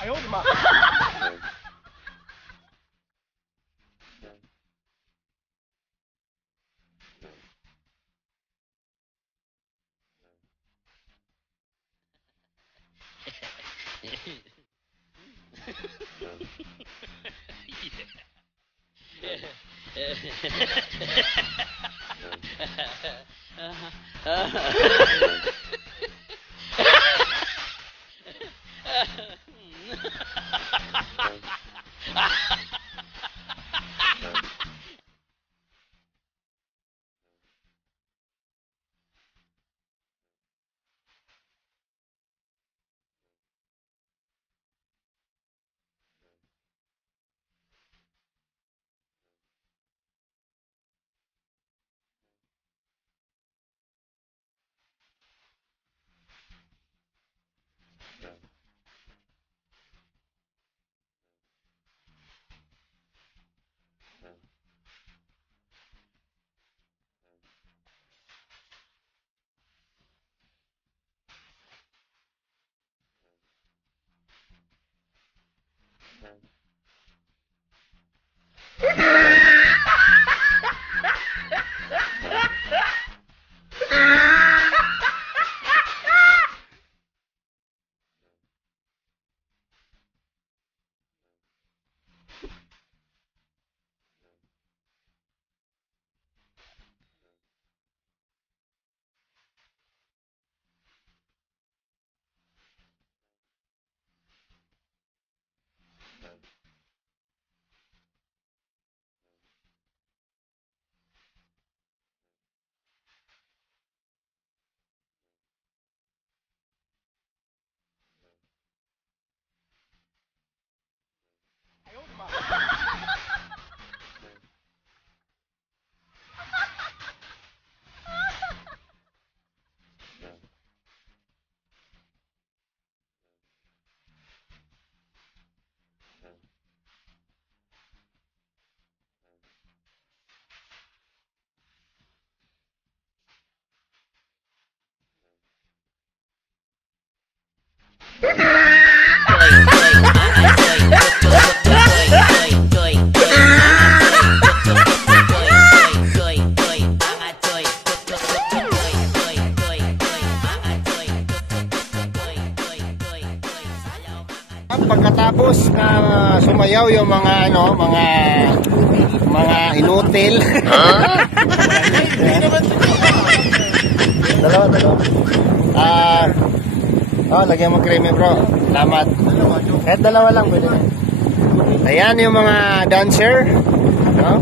哎呦我的妈Pagkatapos na sumayaw yung mga mga inutil. Dalawa. Lagyan mo creamy bro. Salamat. Kahit dalawa lang pwede na. Ayan yung mga dancer.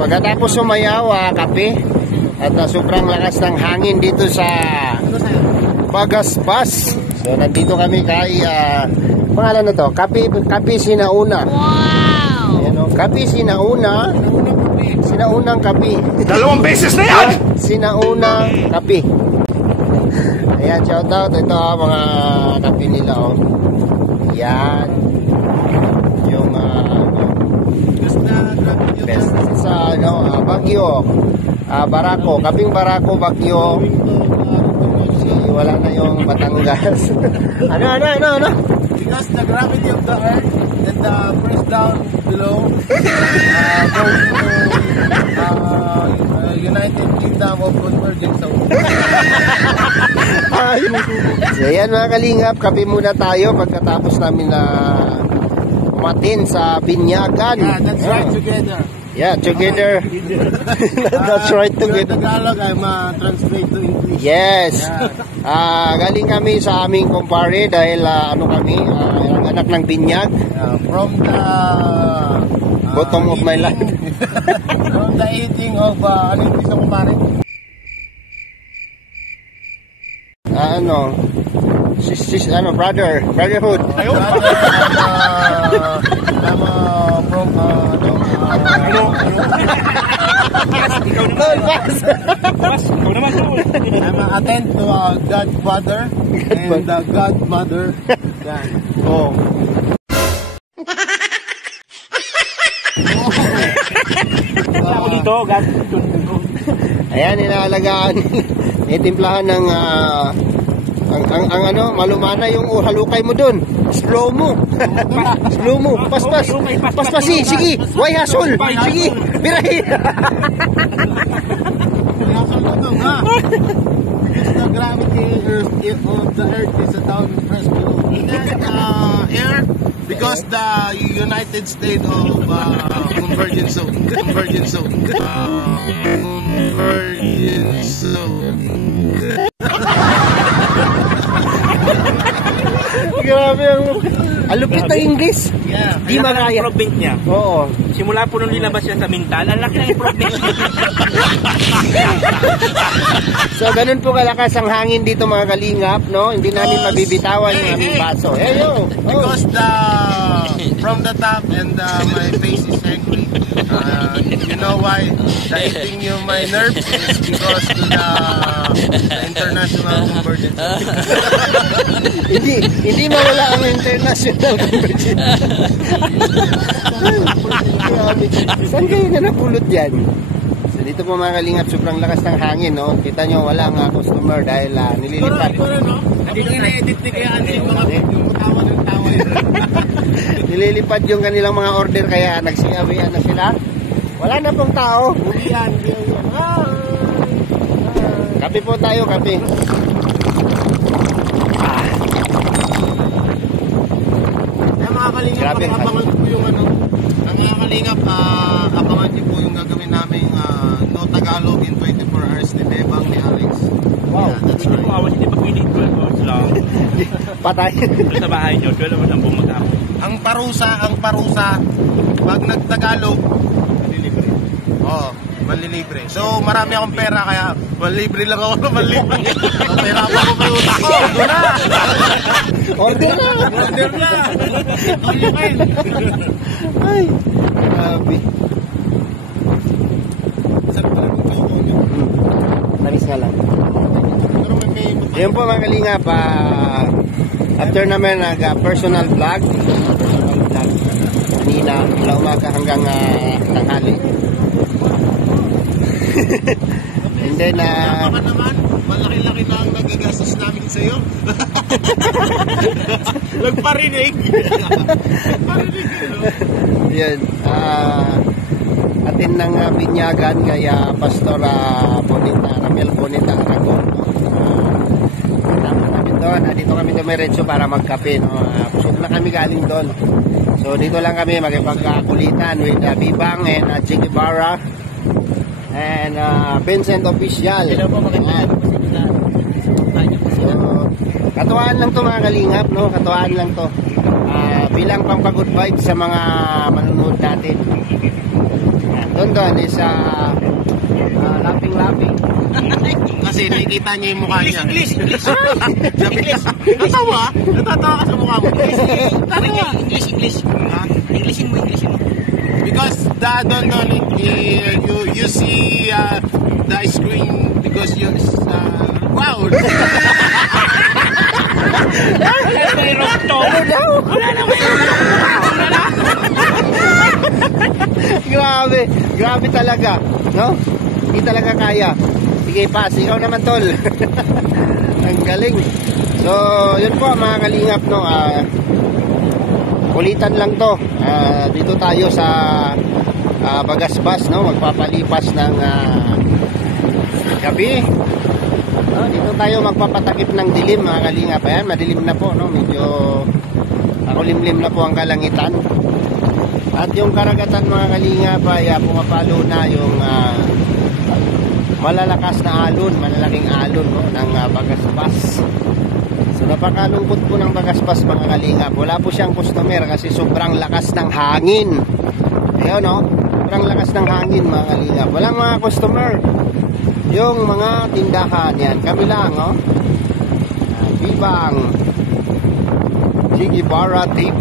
Pagkatapos sumayaw, kape. At sobrang lakas ng hangin dito sa Bagasbas. So nandito kami kay pangalan na to, Kape Sinauna. Wow! Ayan, Kape Sinauna. Sinaunang kape. Dalawang beses na yan! Sinaunang kape. Ayan, shout out. Ito mga kape nila. Yan. Yung best sa Baguio. Barako. Kaping Barako, Baguio. Wala na yung Batangas. Ano? Because the gravity of the earth and the press down below goes to United Kingdom of Convergence. So yan mga kalingap, kape muna tayo pagkatapos namin na umatin sa Binyagan. Yeah, that's right, together. Yeah, together. That's right, together. Tagalog, I'm translate to English. Yes. Galing kami sa aming kumpare dahil kami, ang anak ng Binyag. From the bottom of my life. From the eating of ano yung isang kumpare? Brotherhood. I'm attend to Godfather and the Godmother. Oh. Ako dito, Ayan, inaalagaan. Itimplahan ng ang ano, malumana yung halukay mo dun. Slow mo. Slow mo. Paspas. Paspasi. Sige. Why hassle? Sige. Birahin. The gravity of the earth is down press below. Then air, because the United States of convergence zone. Convergence zone. Convergence zone. Grabe ang alupit ng English. Yeah. Di makaya. Improvement niya. Oo. Simula po nung linabas siya sa mental, ang laki ng improvement niya. So, ganun po kalakas ang hangin dito mga kalingap, no? Hindi namin mabibitawan yung aming baso. Hey, yo! Because from the top and my face is angry. You know why? The eating you my nerves is because to the international convergence. Hindi mawala ang international convergence. Grabe. Saan kayo na napulot yan? So, dito po mga kalingap, sobrang lakas ng hangin, no? Kita nyo, walang customer dahil nililipad. Hindi ko na-edit ni kaya yung mga tawa ng tawa yun. Nililipad yung kanilang mga order kaya nagsiyawian na sila. Wala na pong tao. Yan. Kape po tayo, kape. Mga kalingap, Grabe, abangan po yung ano. Ang mga kalingap, abangan niyo po yung gagawin namin No Tagalog in 24 hours ni Bebang ni Alex. Wow. That's Hindi right. ko awas, hindi pag-winning 12 hours lang. Patay. Doon sa bahay nyo, 12 hours ang bumagapon. Ang parusa, pag nagtagalog, manlilibre. Oo, manlilibre. So, marami akong pera, kaya manlibre lang ako, manlibre. Pera pa ko may utak ko. Doon na! Order na. Order na! Okay. Ay, grabe. Sabi ko lang yung ko nyo. Tamis nga lang. Pero may Yun po mga kalingap, after naman nag-personal vlog, kanina, mula umaga hanggang tanghali. And then, Baka naman, malaki-laki na ang nagagastos namin sa'yo. Nagparinig. Nagparinig. yun, atin ng binyagan kaya Pastor Bonita, Ramel Bonita Aragon. Tama namin doon. Dito kami dumiretso para magkape. No? Busog na kami galing doon. So dito lang kami magpagkakulitan with Bibang and Jiggy Barra and Vincent Official. So, katuwaan lang to mga kalingap, no? Katuwaan lang to. Bilang pampagod vibes sa mga manunood natin. Doon is lapping. Kasi nakikita niya yung mukha niya. English. Sabi niya, natawa? Natatawa ka sa mukha mo. English. Englishin mo. Because you see the screen because you wow. Grabe talaga, no? Hindi talaga kaya. Sige pa, ikaw naman tol. Ang galing. So, yun po mga kalingap, no? Kulitan lang to. Dito tayo sa Bagasbas, no? Magpapalipas ng gabi. Dito tayo magpapatakip ng dilim mga kalingap. Ayan, madilim na po, no? Medyo makulimlim na po ang kalangitan. At yung karagatan mga kalingap ay pumapalo na yung malalakas na alon, malalaking alon, no? Ng Bagasbas. So napakalungkot po ng Bagasbas mga kalingap. Wala po siyang customer kasi sobrang lakas ng hangin. Ayun, no? Sobrang lakas ng hangin mga kalingap. Walang mga customer. Yung mga tindahan yan, kami lang, no? Bibang Jiggy Barra TV.